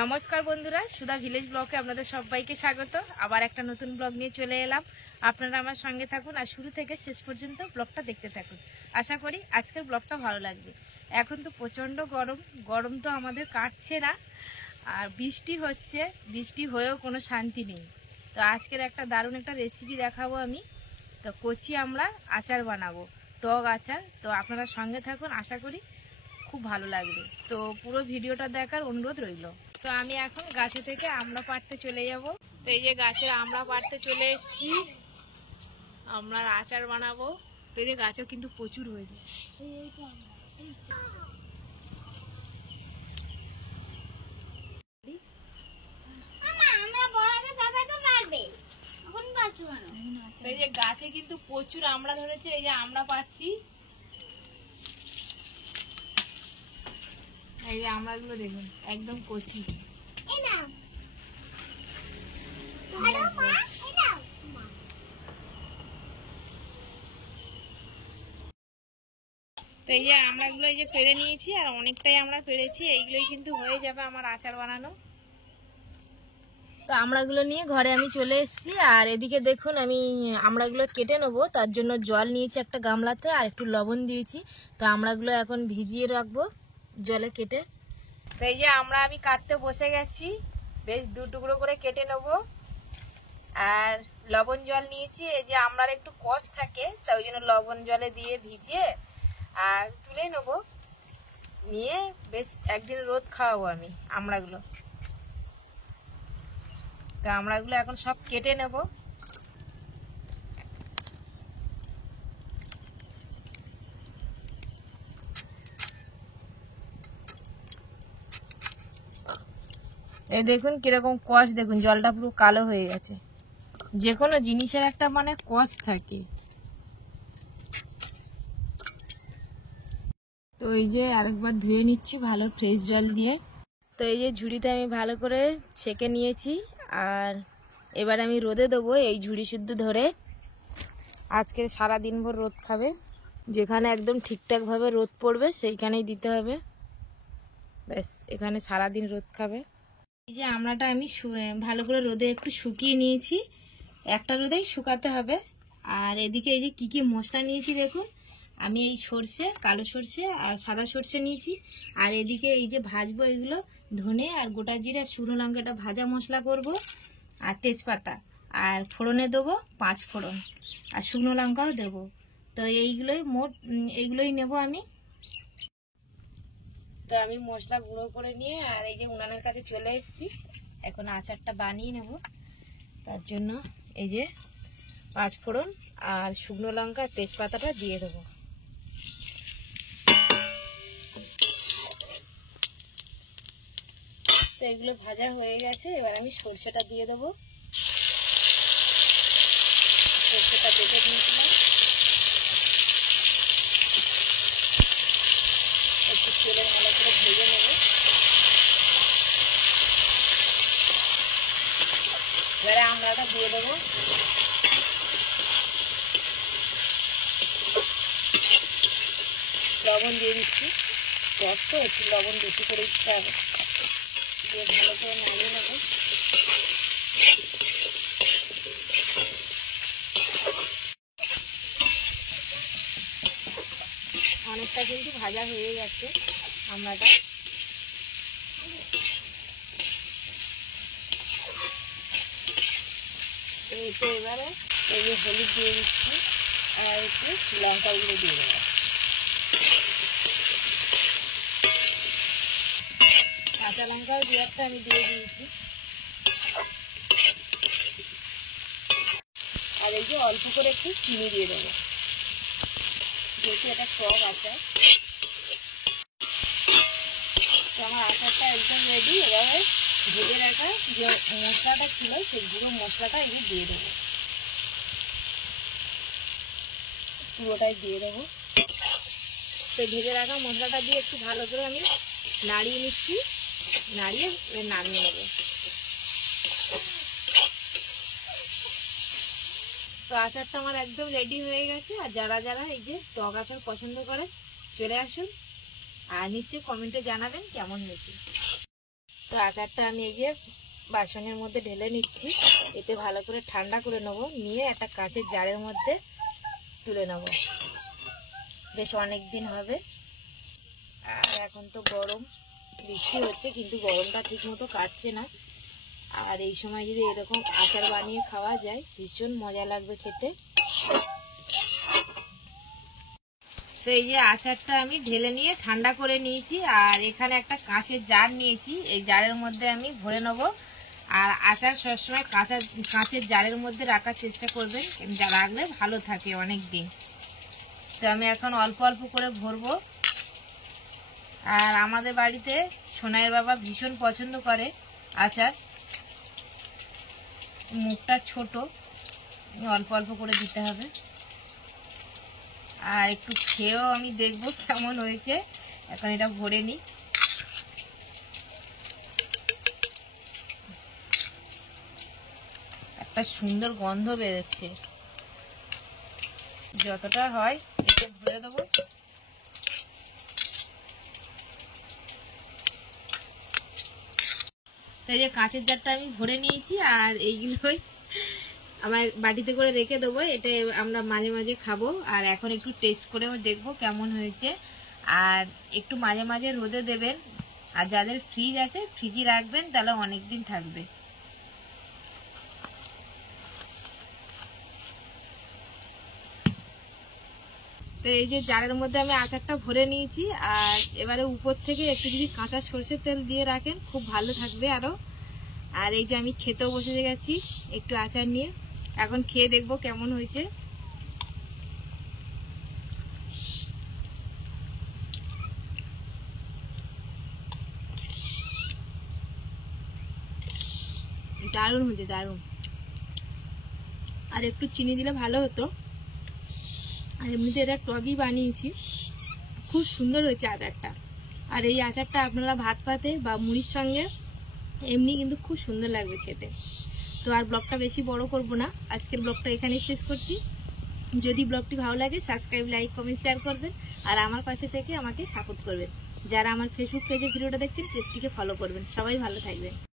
নমস্কার বন্ধুরা, সুধা ভিলেজ ব্লগে আপনাদের সবাইকে স্বাগত। আবার একটা নতুন ব্লগ নিয়ে চলে এলাম। আপনারা আমার সঙ্গে থাকুন আর শুরু থেকে শেষ পর্যন্ত ব্লগটা দেখতে থাকুন। আশা করি আজকের ব্লগটা ভালো লাগবে। এখন তো প্রচণ্ড গরম তো আমাদের কাটছে না, আর বৃষ্টি হচ্ছে, বৃষ্টি হয়েও কোনো শান্তি নেই। তো আজকের একটা দারুণ একটা রেসিপি দেখাবো আমি। তো কচি আমরা আচার বানাবো, টক আচার। তো আপনারা সঙ্গে থাকুন, আশা করি খুব ভালো লাগবে। তো পুরো ভিডিওটা দেখার অনুরোধ রইল। তো আমি এখন গাছে থেকে আমড়া পাড়তে চলে যাব। তো এই যে গাছের আমড়া পাড়তে চলে এসেছি, আমড়ার আচার বানাবো। তো এই যে গাছেও কিন্তু প্রচুর হয়েছে। এই যে গাছে কিন্তু প্রচুর আমড়া ধরেছে, এই যে আমড়া পাড়ছি। এই যে আমড়াগুলো দেখুন একদম কচি। তো এই যে আমড়াগুলো এই যে পেড়ে নিয়েছি, আর অনেকটাই আমরা পেড়েছি। এইগুলোই কিন্তু হয়ে যাবে আমার আচার বানানো। তো আমড়াগুলো নিয়ে ঘরে আমি চলে এসেছি, আর এদিকে দেখুন আমি আমড়াগুলো কেটে নেবো। তার জন্য জল নিয়েছি একটা গামলাতে, আর একটু লবণ দিয়েছি। তো আমড়াগুলো এখন ভিজিয়ে রাখবো জলে কেটে। তো এই যে আমরা আমি কাটতে বসে গেছি, বেশ দু টুকরো করে কেটে নেবো। আর লবণ জল নিয়েছি, এই যে আমড়ার একটু কষ থাকে, তাই ওই জন্য লবণ জলে দিয়ে ভিজিয়ে আর তুলে নেবো। নিয়ে বেশ একদিন রোদ খাওয়াবো আমি আমড়াগুলো। তো আমড়াগুলো এখন সব কেটে নেব। এই দেখুন কিরকম কষ, দেখুন জলটা পুরো কালো হয়ে গেছে। যে কোনো জিনিসের একটা মানে কষ থাকে। তো এই যে আরেকবার ধুয়ে নিচ্ছি ভালো ফ্রেশ জল দিয়ে। তো এই যে ঝুড়িতে আমি ভালো করে ছেঁকে নিয়েছি, আর এবার আমি রোদে দেবো এই ঝুড়ি শুদ্ধ ধরে। আজকে সারাদিন ভর রোদ খাবে, যেখানে একদম ঠিকঠাকভাবে রোদ পড়বে সেইখানেই দিতে হবে। ব্যাস, এখানে সারাদিন রোদ খাবে। এই যে আমড়াটা আমি ভালো করে রোদে একটু শুকিয়ে নিয়েছি, একটা রোদেই শুকাতে হবে। আর এদিকে এই যে কি কি মশলা নিয়েছি দেখুন, আমি এই সর্ষে, কালো সর্ষে আর সাদা সর্ষে নিয়েছি। আর এদিকে এই যে ভাজবো এগুলো ধনে আর গোটা জিরা, শুকনো লঙ্কাটা ভাজা মশলা করব, আর তেজপাতা, আর ফোড়নে দেবো 5 ফোড়ন, আর শুকনো লঙ্কাও দেবো। তো এইগুলোই নেব আমি। তো আমি মশলা গুঁড়ো করে নিয়ে আর এই যে উনানের কাছে চলে এসেছি। এখন আচারটা বানিয়ে নেব। তার জন্য এই যে 5 ফোড়ন আর শুকনো লঙ্কা, তেজপাতাটা দিয়ে দেবো। তো এগুলো ভাজা হয়ে গেছে, এবার আমি সরষেটা দিয়ে দেবো। সরষেটা বেটে দিয়েছি, একটু তেলের ভালো করে ভেজে নেব। এবারে আমড়াটা দিয়ে দেবো। লবণ দিয়ে দিচ্ছি, কষ্ট একটু লবণ বেশি করে দিতে হবে। দিয়ে ভালো করে নিয়ে নেব। অনেকটা কিন্তু ভাজা হয়ে গেছে আমড়াটা। এই তো এবারে এই যে হলুদ দিয়ে দিচ্ছি, আর একটু লঙ্কা গুঁড়ো দিয়ে দেবো। কাঁচা লঙ্কাও দু একটা আমি দিয়ে দিয়েছি। আর এই যে অল্প করে একটু চিনি দিয়ে দেবো, যেহেতু এটা টক আচার। তো আমার আচারটা একদম রেডি। এবারে ভেজে রাখা যে মশলাটা ছিল সেই গুঁড়ো মশলাটা এই দিয়ে দেবো, পুরোটাই দিয়ে দেবো। তো ভেজে রাখা মশলাটা দিয়ে একটু ভালো করে আমি নাড়িয়ে নিচ্ছি, নাড়িয়ে নামিয়ে নেবো। তো আচারটা আমার একদম রেডি হয়ে গেছে। আর যারা যারা এই যে টক আচার পছন্দ করে চলে আসুন, আর নিশ্চয়ই কমেন্টে জানাবেন কেমন হয়েছে। তো আচারটা আমি এই যে বাসনের মধ্যে ঢেলে নিচ্ছি, এতে ভালো করে ঠান্ডা করে নেব, নিয়ে একটা কাঁচের জারের মধ্যে তুলে নেব। বেশ অনেক দিন হবে। আর এখন তো গরম, বৃষ্টি হচ্ছে কিন্তু গরমটা ঠিক মতো কাটছে না। আর এই সময় যদি এরকম আচার বানিয়ে খাওয়া যায় ভীষণ মজা লাগবে খেতে। তো এই যে আচারটা আমি ঢেলে নিয়ে ঠান্ডা করে নিয়েছি, আর এখানে একটা কাঁচের জার নিয়েছি, এই জারের মধ্যে আমি ভরে নেব। আর আচার সবসময় কাঁচের জারের মধ্যে রাখার চেষ্টা করবেন, রাখলে ভালো থাকে অনেক দিন। তো আমি এখন অল্প অল্প করে ভরবো। আর আমাদের বাড়িতে সোনাইয়ের বাবা ভীষণ পছন্দ করে আচার, মুখটা ছোট, অল্প অল্প করে দিতে হবে। আর একটু খেয়েও আমি দেখবো কেমন হয়েছে। এখন এটা ভরে নিই। একটা সুন্দর গন্ধ বেরোচ্ছে, যতটা হয় এতে ভরে দেবো। তো এই যে কাঁচের জারটা আমি ভরে নিয়েছি, আর এইগুলোই আমার বাটিতে করে রেখে দেবো। এটা আমরা মাঝে মাঝে খাবো। আর এখন একটু টেস্ট করেও দেখবো কেমন হয়েছে। আর একটু মাঝে মাঝে রোদে দেবেন, আর যাদের ফ্রিজ আছে ফ্রিজে রাখবেন, তাহলে অনেক দিন থাকবে। তো এই যে জারের মধ্যে আমি আচারটা ভরে নিয়েছি, আর এবারে উপর থেকে একটু যদি কাঁচা সরষের তেল দিয়ে রাখেন খুব ভালো থাকবে আরো। আর এই যে আমি খেতেও বসে গেছি একটু আচার নিয়ে, এখন খেয়ে দেখবো কেমন হয়েছে। দারুণ হয়েছে, দারুণ। আর একটু চিনি দিলে ভালো হতো। আর এমনিতে এটা টকই বানিয়েছি, খুব সুন্দর হয়েছে আচারটা। আর এই আচারটা আপনারা ভাত পাতে বা মুড়ির সঙ্গে এমনি কিন্তু খুব সুন্দর লাগবে খেতে। তো আর ব্লগটা বেশি বড় করব না, আজকের ব্লগটা এখানেই শেষ করছি। যদি ব্লগটি ভালো লাগে সাবস্ক্রাইব, লাইক, কমেন্ট, শেয়ার করবেন। আর আমার পাশে থেকে আমাকে সাপোর্ট করবেন। যারা আমার ফেসবুক পেজে ভিডিওটা দেখছেন পেজটিকে ফলো করবেন। সবাই ভালো থাকবেন।